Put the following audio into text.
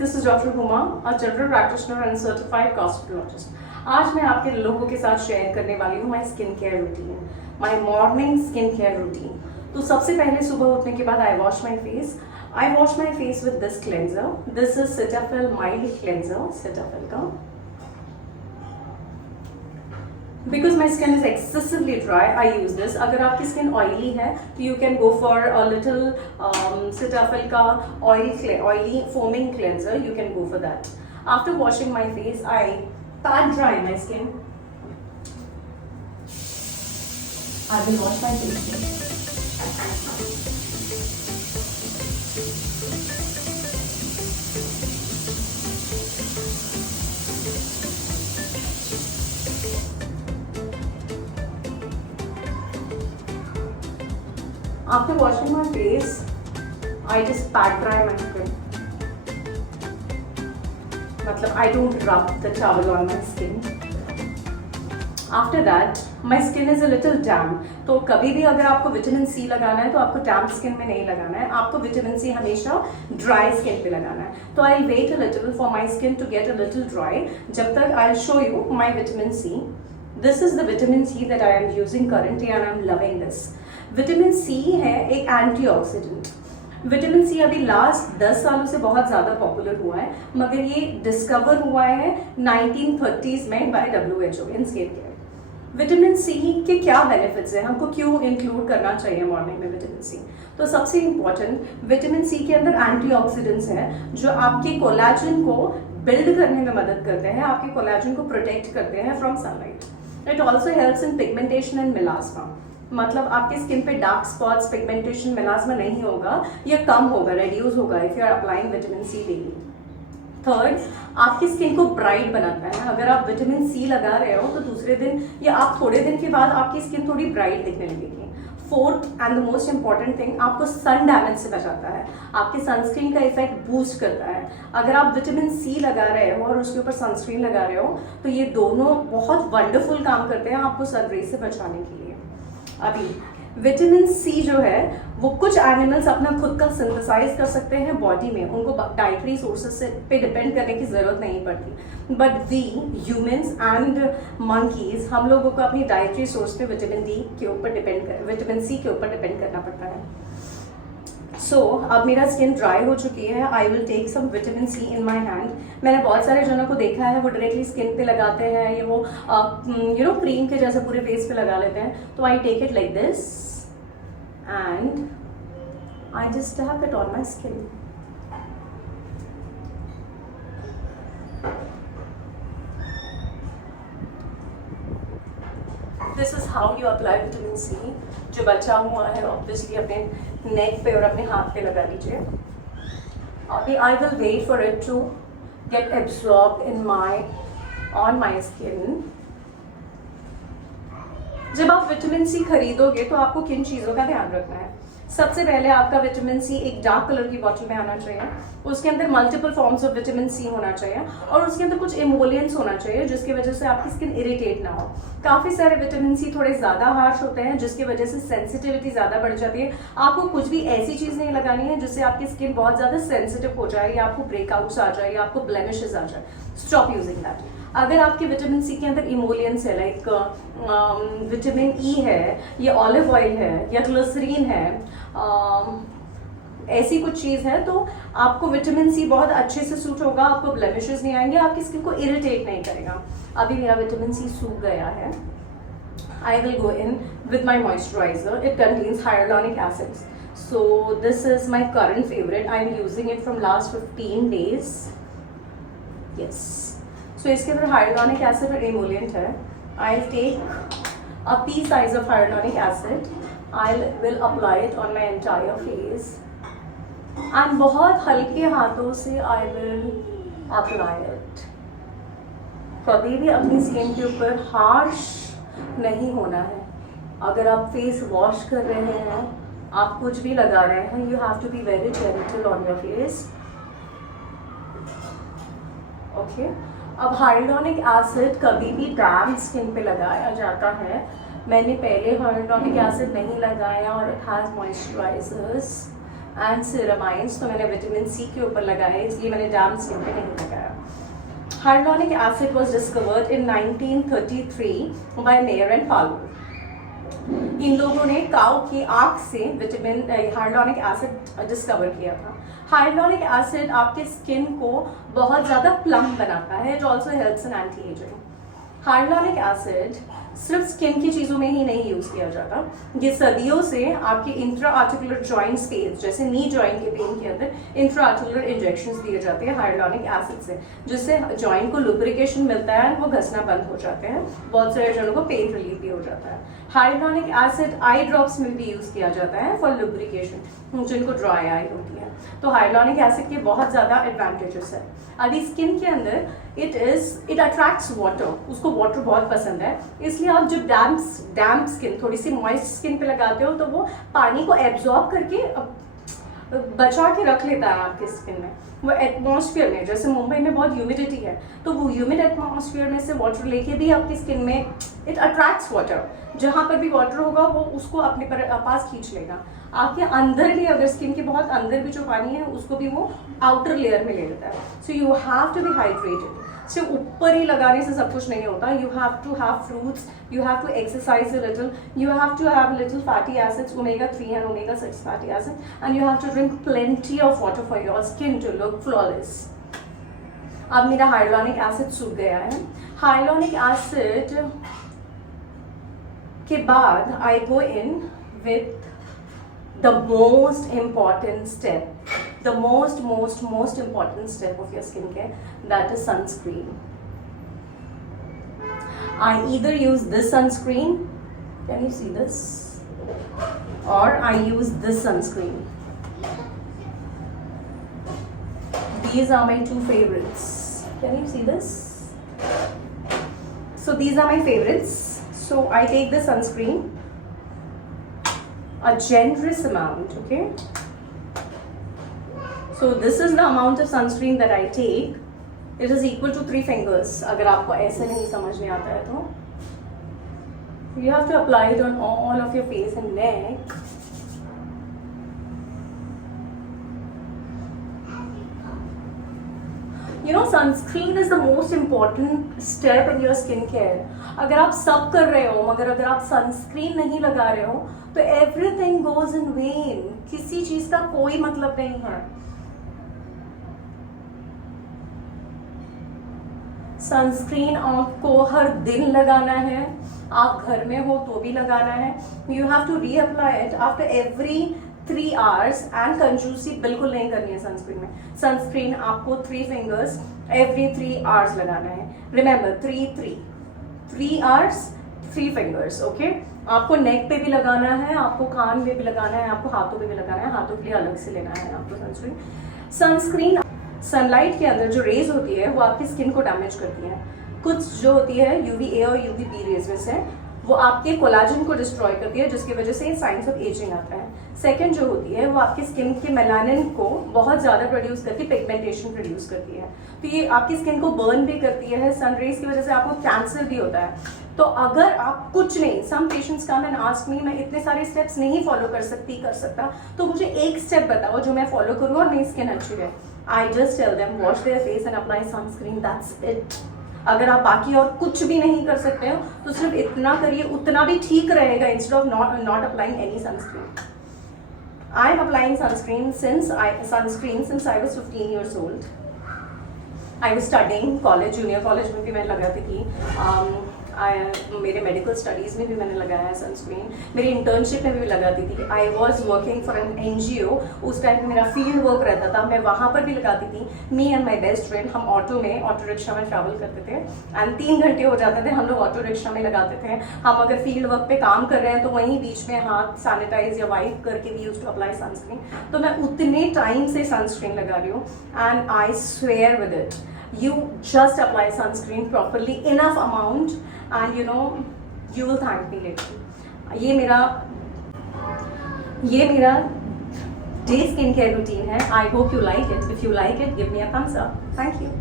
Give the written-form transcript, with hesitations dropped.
this is Dr. Huma, a general practitioner and certified cosmetologist. आज मैं आपके लोगों के साथ शेयर करने वाली हूँ my skin care routine, my morning skin care routine. तो सबसे पहले सुबह उठने के बाद I wash my face with this cleanser. This is Cetaphil mild cleanser, Cetaphil का। Because my skin is excessively dry, I use this. अगर आपकी स्किन ऑयली है तो you can go for a little Cetaphil का oily foaming cleanser. You can go for that. After washing my face, I pat dry my skin. I will wash my face. After washing my face, I just pat dry my skin. मतलब I don't rub the towel on my skin. After that, my skin is a little damp. तो कभी भी अगर आपको vitamin C लगाना है तो आपको डैम्प स्किन में नहीं लगाना है, आपको विटामिन सी हमेशा ड्राई स्किन पे लगाना है। तो I wait a little for my skin to get a little dry. जब तक I show you my vitamin C. This is the vitamin C that I am using currently and I am loving this. Vitamin C है एक antioxidant. Vitamin C अभी last 10 सालों से बहुत ज़्यादा popular हुआ है, मगर ये डिस्कवर हुआ है 1930s में by WHO in skin care. Vitamin C के क्या बेनिफिट्स हैं, हमको क्यों इंक्लूड करना चाहिए मॉर्निंग में विटामिन सी? तो सबसे इम्पॉर्टेंट, विटामिन सी के अंदर एंटीऑक्सीडेंट्स हैं जो आपके कोलेजन को बिल्ड करने में मदद करते हैं, आपके कोलेजन को प्रोटेक्ट करते हैं from sunlight. It also helps in pigmentation and melasma. मतलब आपके स्किन पे डार्क स्पॉट्स, पिगमेंटेशन, मेलास्मा नहीं होगा, ये कम होगा, रेड्यूस होगा if you are applying vitamin C daily. Third, आपकी स्किन को ब्राइट बनाता है। अगर आप विटामिन सी लगा रहे हो तो दूसरे दिन या आप थोड़े दिन के बाद आपकी स्किन थोड़ी ब्राइट दिखने लगेगी। Fourth and the most important thing, आपको सन डैमेज से बचाता है, आपके सनस्क्रीन का इफेक्ट बूस्ट करता है। अगर आप विटामिन सी लगा रहे हो और उसके ऊपर सनस्क्रीन लगा रहे हो तो ये दोनों बहुत वंडरफुल काम करते हैं आपको सन रेज से बचाने के लिए। अभी विटामिन सी जो है वो कुछ एनिमल्स अपना खुद का सिंथेसाइज कर सकते हैं बॉडी में, उनको डाइटरी सोर्सेज से पे डिपेंड करने की ज़रूरत नहीं पड़ती। But we humans and monkeys, हम लोगों को अपनी डाइटरी सोर्स पे विटामिन सी के ऊपर डिपेंड करना पड़ता है। सो अब मेरा स्किन ड्राई हो चुकी है। I will take some vitamin C in my hand. मैंने बहुत सारे जनों को देखा है वो डायरेक्टली स्किन पे लगाते हैं, ये वो क्रीम के जैसे पूरे फेस पे लगा लेते हैं। तो I take it like this and I just tap it on my skin. This is how you apply vitamin C. जो बचा हुआ है ऑब्वियसली अपने नेक पे और अपने हाथ पे लगा लीजिए। अभी I will wait for it to get absorb on my skin. जब आप विटामिन सी खरीदोगे तो आपको किन चीज़ों का ध्यान रखना है? सबसे पहले आपका विटामिन सी एक डार्क कलर की बॉटल में आना चाहिए, उसके अंदर multiple forms of vitamin C होना चाहिए और उसके अंदर कुछ इमोलियंस होना चाहिए जिसकी वजह से आपकी स्किन इरिटेट ना हो। काफ़ी सारे विटामिन सी थोड़े ज़्यादा हार्श होते हैं जिसकी वजह से सेंसिटिविटी ज़्यादा बढ़ जाती है। आपको कुछ भी ऐसी चीज़ नहीं लगानी है जिससे आपकी स्किन बहुत ज़्यादा सेंसिटिव हो जाए या आपको ब्रेकआउट्स आ जाए या आपको ब्लेमिशेस आ जाए। Stop using that. अगर आपके विटामिन सी के अंदर इमोलियंस है, लाइक विटामिन ई है या ऑलिव ऑयल है या ग्लिसरीन है, ऐसी कुछ चीज़ है, तो आपको विटामिन सी बहुत अच्छे से सूट होगा, आपको ब्लेमिशेस नहीं आएंगे, आपकी स्किन को इरिटेट नहीं करेगा। अभी मेरा विटामिन सी सूख गया है। I will go in with my moisturiser. It contains hyaluronic acids, so this is my current favourite. I am using it from last 15 days। Yes, so इसके अंदर हाइलुरोनिक एसिड और इमोलिएंट है। I take a pea size of hyaluronic acid. I will apply it on my entire face and बहुत हल्के हाथों से I will apply it. कभी भी अपनी स्किन के ऊपर हार्श नहीं होना है। अगर आप फेस वॉश कर रहे हैं, आप कुछ भी लगा रहे हैं, you have to be very gentle on your face. Okay. अब हाइलुरोनिक एसिड कभी भी डैम्प स्किन पे लगाया जाता है। मैंने पहले हाइलुरोनिक एसिड नहीं लगाया और इट हैज़ मॉइस्चराइजर्स एंड सिरामाइन्स, तो मैंने विटामिन सी के ऊपर लगाया है, इसलिए मैंने डैम स्किन पे नहीं लगाया। Hyaluronic acid was discovered in 1933 by Meyer and Palmer. इन लोगों ने काऊ की आंख से विटामिन हाइलुरोनिक एसिड डिस्कवर किया था। हाइलुरोनिक एसिड आपके स्किन को बहुत ज़्यादा प्लम्प बनाता है, it also helps in anti ageing. Hyaluronic acid सिर्फ स्किन की चीज़ों में ही नहीं यूज़ किया जाता, ये सदियों से आपके इंट्रा आर्टिकुलर जॉइंट स्पेस, जैसे नी जॉइंट के पेन के अंदर इंट्रा आर्टिकुलर इंजेक्शंस दिए जाते हैं हाइलुरोनिक एसिड से, जिससे जॉइंट को लुब्रिकेशन मिलता है, वो घसना बंद हो जाते हैं, बहुत सारे जनों को पेन रिलीफ भी हो जाता है। हाइलुरोनिक एसिड आई ड्रॉप्स में भी यूज़ किया जाता है फॉर लुब्रिकेशन, जिनको ड्राई आई होती है। तो हाइलुरोनिक एसिड के बहुत ज़्यादा एडवांटेजेस है। अभी स्किन के अंदर इट अट्रैक्ट्स वाटर, उसको वाटर बहुत पसंद है, इसलिए आप जब डैम्प स्किन, थोड़ी सी मॉइस्ट स्किन पे लगाते हो तो वो पानी को एब्जॉर्ब करके बचा के रख लेता है आपके स्किन में। वो एटमॉस्फेयर में, जैसे मुंबई में बहुत ह्यूमिडिटी है, तो वो ह्यूमिड एटमॉस्फेयर में से वाटर लेके भी आपकी स्किन में इट अट्रैक्ट्स वाटर, जहाँ पर भी वाटर होगा वो उसको अपने पास खींच लेगा। आपके अंदर भी, अगर स्किन के बहुत अंदर भी जो पानी है उसको भी वो आउटर लेयर में ले लेता है। So you have to be hydrated. सिर्फ ऊपर ही लगाने से सब कुछ नहीं होता, you have to have fruits, you have to exercise a little, you have to have little fatty acids, omega-3 and omega-6 fatty acid, and you have to drink plenty of water for your skin to look flawless. अब मेरा hyaluronic acid सूख गया है। Hyaluronic acid के बाद I go in with the most important step, the most important step of your skincare, that is sunscreen. I either use this sunscreen, can you see this, or I use this sunscreen. These are my two favorites. Can you see this? So these are my favorites. So I take the sunscreen, a generous amount, okay? So this is the amount of sunscreen that I take. It is equal to 3 fingers. अगर आपको ऐसे नहीं समझ में आता है तो you have to apply it on all of your face and neck. You know, sunscreen is the most important step in your skincare. अगर आप सब कर रहे हो मगर अगर आप सनस्क्रीन नहीं लगा रहे हो तो everything goes in vain. किसी चीज का कोई मतलब नहीं है। सनस्क्रीन आपको हर दिन लगाना है, आप घर में हो तो भी लगाना है। You have to reapply it after every 3 hours and कंजूसी बिल्कुल नहीं करनी है सनस्क्रीन में। सनस्क्रीन आपको 3 fingers एवरी 3 hours लगाना है। Remember 3 hours 3 fingers, okay? आपको नेक पे भी लगाना है, आपको कान पे भी लगाना है, आपको हाथों पे भी लगाना है, हाथों के लिए अलग से लेना है आपको सनस्क्रीन। सनलाइट के अंदर जो रेज होती है वो आपकी स्किन को डैमेज करती है। कुछ जो होती है UVA और UVB रेज में से वो आपके कोलाजन को डिस्ट्रॉय करती है, जिसकी वजह से साइंस ऑफ एजिंग आता है। सेकंड जो होती है वो आपकी स्किन के मेलानिन को बहुत ज़्यादा प्रोड्यूस करके पिगमेंटेशन प्रोड्यूस करती है, तो ये आपकी स्किन को बर्न भी करती है। सन रेज की वजह से आपको कैंसर भी होता है। तो अगर आप कुछ नहीं, some patients come and ask me, मैं इतने सारे स्टेप्स नहीं फॉलो कर सकता, तो मुझे एक स्टेप बताओ जो मैं फॉलो करूँ और मेरी स्किन अच्छी रहे। I just tell them wash their face and apply sunscreen, that's it. अगर आप बाकी और कुछ भी नहीं कर सकते हो तो सिर्फ इतना करिए, उतना भी ठीक रहेगा, instead of not applying any sunscreen. I am applying sunscreen since I was 15 years old. I was studying college, junior college में भी मैं लगाती थी, मेरे मेडिकल स्टडीज़ में भी मैंने लगाया है सनस्क्रीन, मेरी इंटर्नशिप में भी लगाती थी। I was working for an NGO, उस टाइम में मेरा फील्ड वर्क रहता था, मैं वहाँ पर भी लगाती थी। Me and my best friend, हम ऑटो रिक्शा में ट्रैवल करते थे एंड 3 घंटे हो जाते थे, हम लोग ऑटो रिक्शा में लगाते थे। हम अगर फील्ड वर्क पे काम कर रहे हैं तो वहीं बीच में हाथ सैनिटाइज या वाइप करके भी यूज टू अप्लाई सनस्क्रीन। तो मैं उतने टाइम से सनस्क्रीन लगा रही हूँ and I swear with it, you just apply sunscreen properly, enough amount, and you will thank me later. ये मेरा day skincare routine है. I hope you like it. If you like it, give me a thumbs up. Thank you.